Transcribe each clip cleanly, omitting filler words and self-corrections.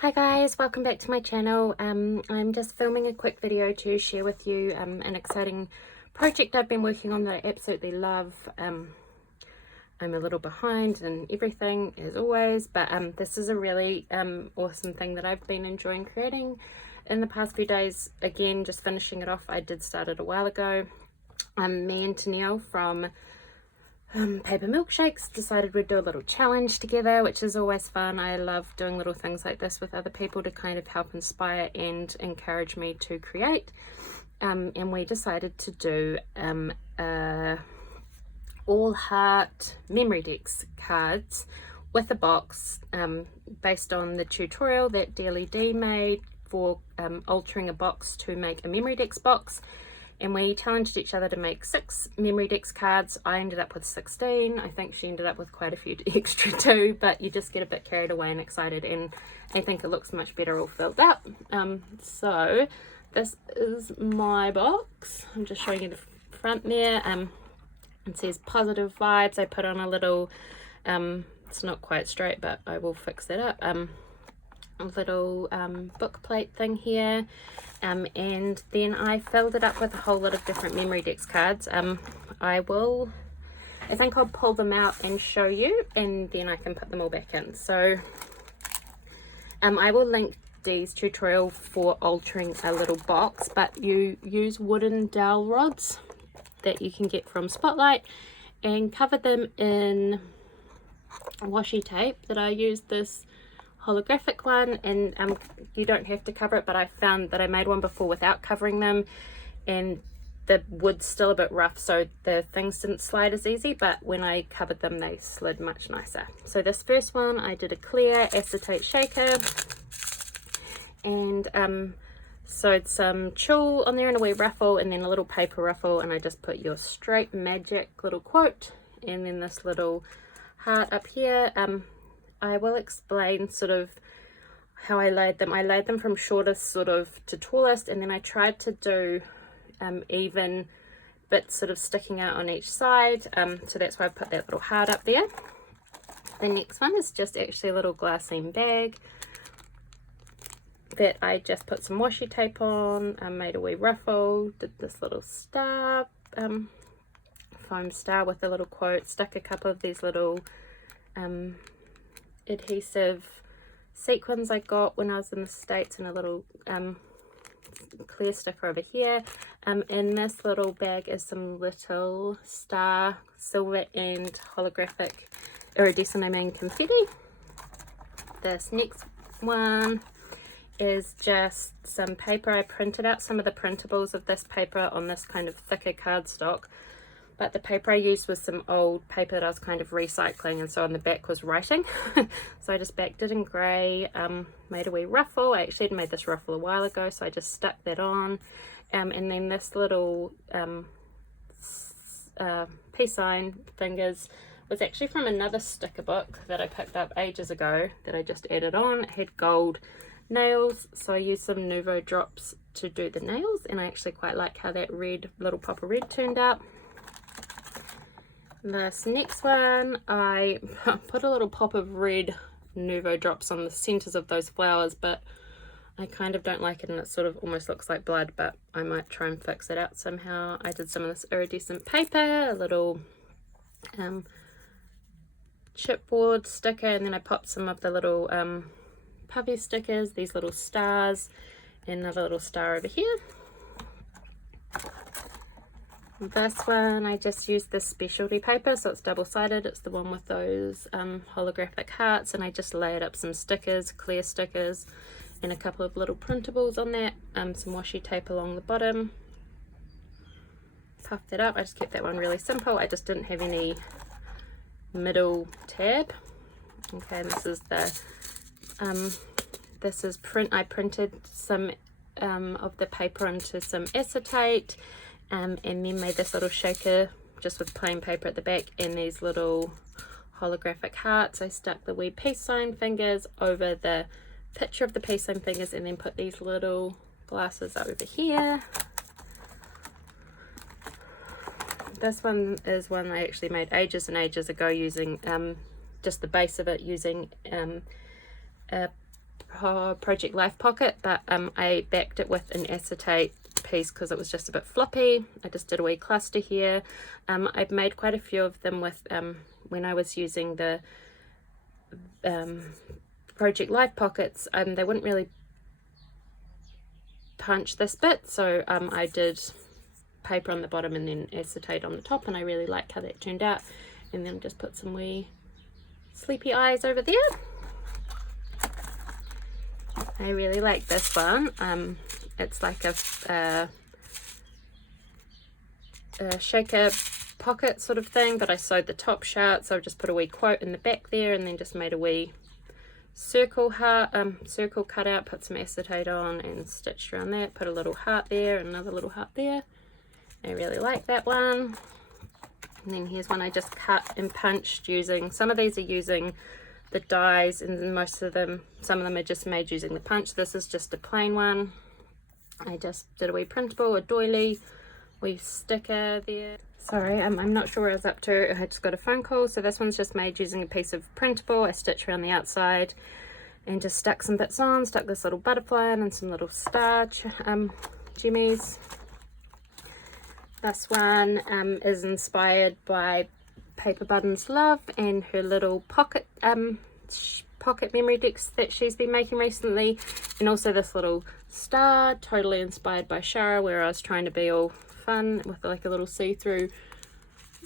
Hi guys, welcome back to my channel. I'm just filming a quick video to share with you an exciting project I've been working on that I absolutely love. I'm a little behind and everything as always, but this is a really awesome thing that I've been enjoying creating in the past few days. Again, just finishing it off. I did start it a while ago. Me and Tennille from Paper Milkshakes decided we'd do a little challenge together, which is always fun. I love doing little things like this with other people to kind of help inspire and encourage me to create. And we decided to do all heart Memorydex cards with a box based on the tutorial that Daily D made for altering a box to make a Memorydex box. And we challenged each other to make 6 Memorydex cards. I ended up with 16. I think she ended up with quite a few extra too, but you just get a bit carried away and excited, and I think it looks much better all filled up. So this is my box. I'm just showing you the front there. It says positive vibes. I put on a little, it's not quite straight, but I will fix that up. A little book plate thing here, and then I filled it up with a whole lot of different Memorydex cards. I think I'll pull them out and show you, and then I can put them all back in. So I will link Dee's tutorial for altering a little box, but you use wooden dowel rods that you can get from Spotlight and cover them in washi tape. That I used this holographic one, and you don't have to cover it, but I found that I made one before without covering them and the wood's still a bit rough, so the things didn't slide as easy, but when I covered them they slid much nicer. So this first one I did a clear acetate shaker and sewed some tulle on there in a wee ruffle and then a little paper ruffle, and I just put "your straight magic" little quote and then this little heart up here. I will explain sort of how I laid them. I laid them from shortest sort of to tallest, and then I tried to do even bits sort of sticking out on each side. So that's why I put that little heart up there. The next one is just actually a little glassine bag that I just put some washi tape on. I made a wee ruffle, did this little star, foam star with a little quote, stuck a couple of these little adhesive sequins I got when I was in the States, and a little clear sticker over here. In this little bag is some little star, silver and holographic iridescent confetti. This next one is just some paper. I printed out some of the printables of this paper on this kind of thicker cardstock, but the paper I used was some old paper that I was kind of recycling, and so on the back was writing. So I just backed it in grey, made a wee ruffle. I actually had made this ruffle a while ago, so I just stuck that on. And then this little peace sign fingers was actually from another sticker book that I picked up ages ago that I just added on. It had gold nails, so I used some Nuvo drops to do the nails, and I actually quite like how that red little pop of red turned out. This next one, I put a little pop of red Nuvo drops on the centers of those flowers, but I kind of don't like it, and it sort of almost looks like blood, but I might try and fix it out somehow. I did some of this iridescent paper, a little chipboard sticker, and then I popped some of the little puffy stickers, these little stars, and another little star over here. This one I just used this specialty paper, so it's double-sided. It's the one with those holographic hearts, and I just layered up some stickers, clear stickers, and a couple of little printables on that, some washi tape along the bottom. Puffed it up. I just kept that one really simple. I just didn't have any middle tab. Okay, and this is the I printed some of the paper onto some acetate, and then made this little shaker just with plain paper at the back and these little holographic hearts. I stuck the wee peace sign fingers over the picture of the peace sign fingers, and then put these little glasses over here. This one is one I actually made ages and ages ago using just the base of it, using a Project Life pocket, but I backed it with an acetate piece because it was just a bit floppy. I just did a wee cluster here. I've made quite a few of them with when I was using the Project Life pockets. They wouldn't really punch this bit, so I did paper on the bottom and then acetate on the top, and I really like how that turned out. And then just put some wee sleepy eyes over there. I really like this one. It's like a shaker pocket sort of thing, but I sewed the top shut, so I just put a wee quote in the back there, and then just made a wee circle heart, circle cut out, put some acetate on and stitched around that, put a little heart there, another little heart there. I really like that one. And then here's one I just cut and punched using, some of these are using the dies, and most of them, some of them are just made using the punch. This is just a plain one. I just did a wee printable, a doily, wee sticker there. Sorry, I'm not sure where I was up to. I just got a phone call. So this one's just made using a piece of printable. I stitched around the outside and just stuck some bits on, stuck this little butterfly in and some little star jimmies. This one is inspired by Paper Buttons Love and her little pocket Memorydex that she's been making recently, and also this little star, totally inspired by Shara, where I was trying to be all fun with like a little see-through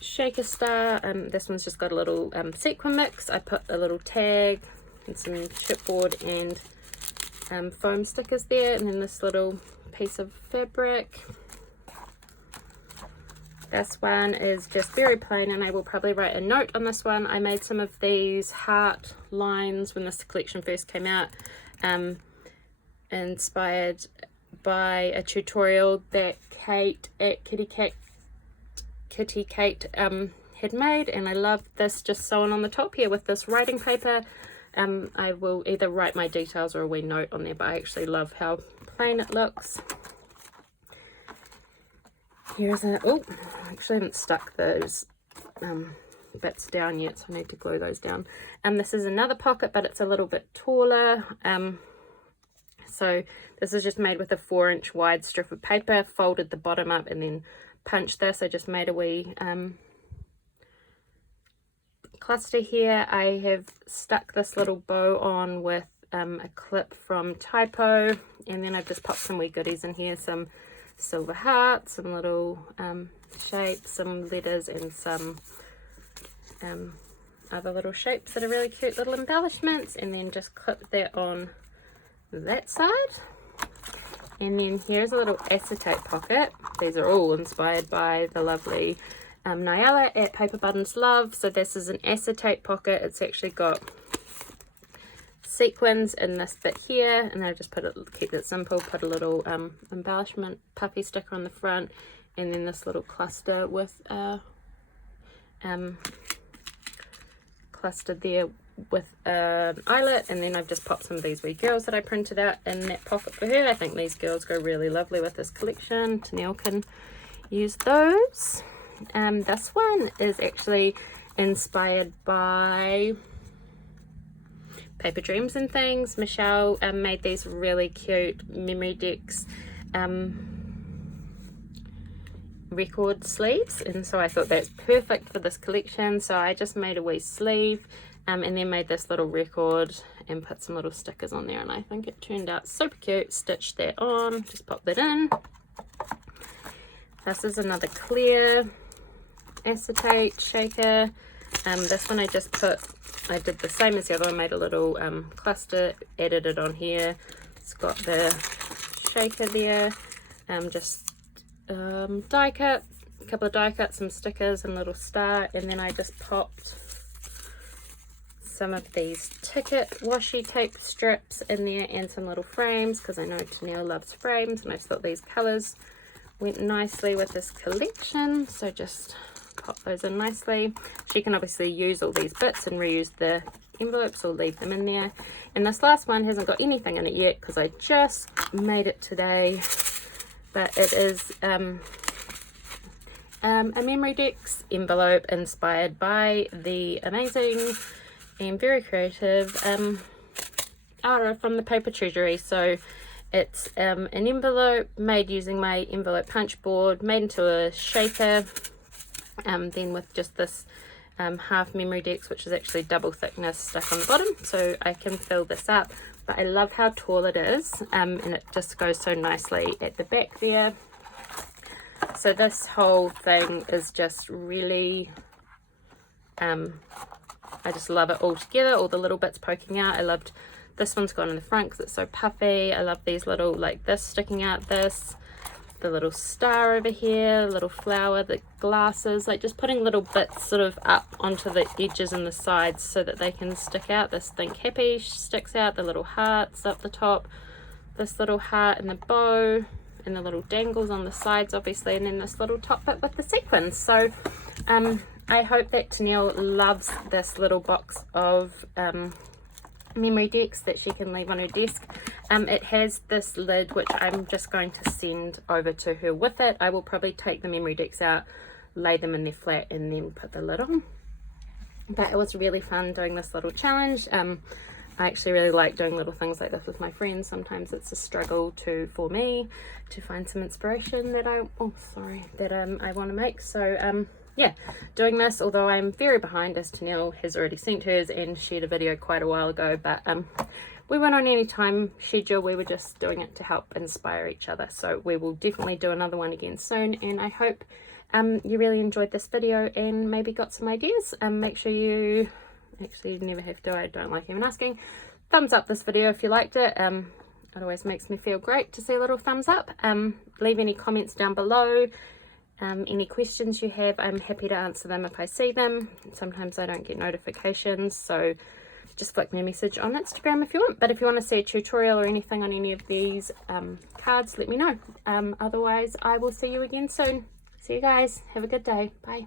shaker star. This one's just got a little sequin mix. I put a little tag and some chipboard and foam stickers there, and then this little piece of fabric. This one is just very plain, and I will probably write a note on this one. I made some of these heart lines when this collection first came out, inspired by a tutorial that Kate at Kitty Kate had made, and I love this just sewn on the top here with this writing paper. I will either write my details or a wee note on there, but I actually love how plain it looks. Here's a, oh, I actually haven't stuck those bits down yet, so I need to glue those down. And this is another pocket, but it's a little bit taller. So this is just made with a 4-inch wide strip of paper, folded the bottom up and then punched this. I just made a wee cluster here. I have stuck this little bow on with a clip from Typo, and then I've just popped some wee goodies in here, some silver hearts, some little shapes, some letters, and some other little shapes that are really cute little embellishments, and then just clip that on that side. And then here's a little acetate pocket. These are all inspired by the lovely Nyala at Paper Buttons Love. So this is an acetate pocket. It's actually got sequins in this bit here, and then I just keep it simple, put a little embellishment puffy sticker on the front, and then this little cluster with cluster there with an eyelet, and then I've just popped some of these wee girls that I printed out in that pocket for her. I think these girls go really lovely with this collection. Tennille can use those. This one is actually inspired by Paper Dreams and Things. Michelle made these really cute Memorydex record sleeves, and so I thought that's perfect for this collection. So I just made a wee sleeve and then made this little record and put some little stickers on there, and I think it turned out super cute. Stitched that on, just pop that in. This is another clear acetate shaker. This one I did the same as the other one, made a little cluster, added it on here. It's got the shaker there, just die cut, a couple of die cuts, some stickers and little star, and then I just popped some of these ticket washi tape strips in there and some little frames, because I know Tennille loves frames, and I just thought these colours went nicely with this collection, so just pop those in nicely. She can obviously use all these bits and reuse the envelopes or leave them in there. And this last one hasn't got anything in it yet because I just made it today, but it is a Memorydex envelope inspired by the amazing and very creative from the Paper Treasury. So it's an envelope made using my envelope punch board, made into a shaker, then with just this half Memorydex, which is actually double thickness, stuck on the bottom, so I can fill this up. But I love how tall it is, and it just goes so nicely at the back there. So this whole thing is just really, I just love it all together, all the little bits poking out. I loved this one's gone in the front because it's so puffy. I love these little, like this sticking out, this, the little star over here, little flower, the glasses, like just putting little bits sort of up onto the edges and the sides so that they can stick out. This Think Happy sticks out, the little hearts up the top, this little heart and the bow, and the little dangles on the sides obviously, and then this little top bit with the sequins. So I hope that Tennille loves this little box of Memorydex that she can leave on her desk. It has this lid which I'm just going to send over to her with it. I will probably take the Memorydex out, lay them in their flat, and then put the lid on. But it was really fun doing this little challenge. I actually really like doing little things like this with my friends. Sometimes it's a struggle for me to find some inspiration that I want to make. So yeah, doing this, although I'm very behind as Tennille has already sent hers and shared a video quite a while ago, but we weren't on any time schedule. We were just doing it to help inspire each other. So we will definitely do another one again soon, and I hope you really enjoyed this video and maybe got some ideas. Make sure you never have to, I don't like even asking, thumbs up this video if you liked it. It always makes me feel great to see a little thumbs up. Leave any comments down below. Any questions you have, I'm happy to answer them if I see them. Sometimes I don't get notifications, so just flick me a message on Instagram if you want. But if you want to see a tutorial or anything on any of these cards, let me know. Otherwise, I will see you again soon. See you guys. Have a good day. Bye.